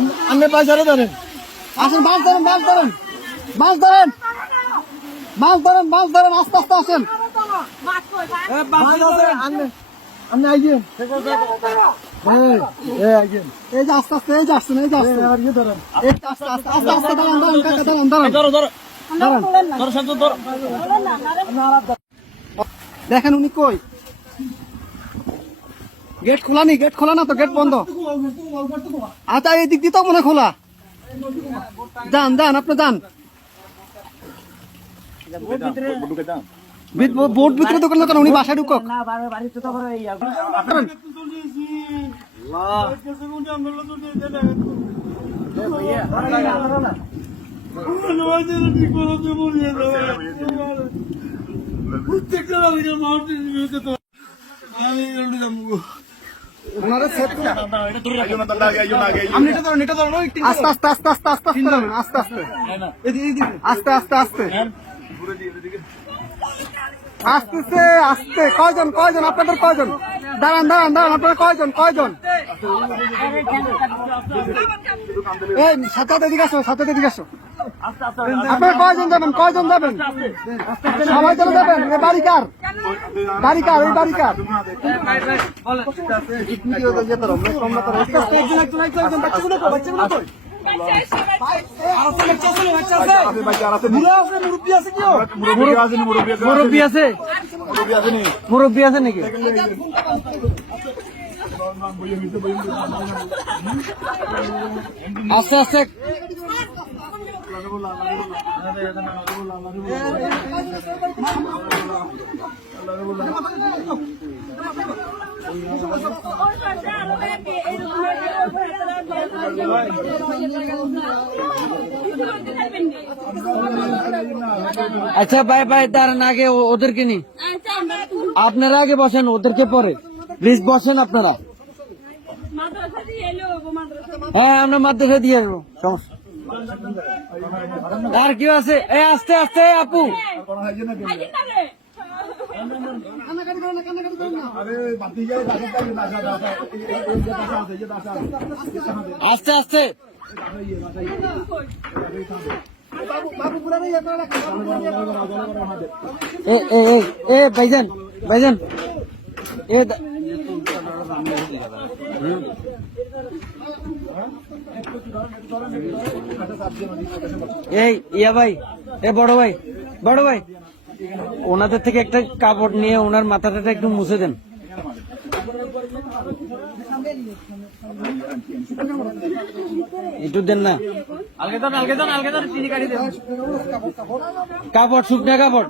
আপনি পয়সারে ধরেন, আসেন, মাছ ধরেন, মাছ ধরেন, মাছ ধরেন, মাছ ধরেন, মাছ ধরেন, আস্তে আস্তে আসেন। আপনি আইছেন, এই যে আস্তে আস্তে, এই যে আসছেন, এই যে আসছেন, এই যে আস্তে আস্তে আস্তে আস্তে দাঁড়ান, দাঁড়ান, কাকা দাঁড়ান, দাঁড়ান, দাঁড়ান। দেখেন উনি কই, গেট খোলা নি, গেট খোলা না তো, গেট বন্ধ। আচ্ছা এই দিক দিয়ে তো মনে খোলা, যান যান, আপনি যান, বোট ভিতরে দোকান দোকান, উনি বাসায় ঢুকক। আস্তে আস্তে আস্তে আস্তে আস্তে আস্তে আস্তে আস্তে আস্তে আস্তে আসতেছে, আসতে কয়জন, কয়জন আপনাদের, কয়জন, দাঁড়ান দাঁড়ান দাঁড়ান, আপনারা কয়জন, কয়জন, এই সাথে এদিকে আসো, সাথে এদিকে আসো, আপনারা কয়জন যাবেন, কয়জন যাবেন, সবাই চলে যাবেন। এই বাড়িকার, বাড়িকার, এই বাড়িকার, মুরব্বী আছে, মুরব্বী আছে নাকি? আস্তে আস্তে আচ্ছা ভাই ভাই, দাঁড়ান, আগে ওদেরকে নি, আপনারা আগে বসেন, ওদেরকে পরে প্লিজ বসেন আপনারা। হ্যাঁ আমরা মাদ্রাসা দিয়ে আসবো, সমস্যা। আর কেউ আছে? আস্তে আস্তে আপু, আস্তে আস্তে, ভাইজান, ভাইজান, এই ইয়া ভাই, বড় ভাই, বড় ভাই, ওনাদের থেকে একটা কাপড় নিয়ে ওনার মাথাটা একটু মুছে দেন। একটু দেন না, কাপড়, শুকনা কাপড়।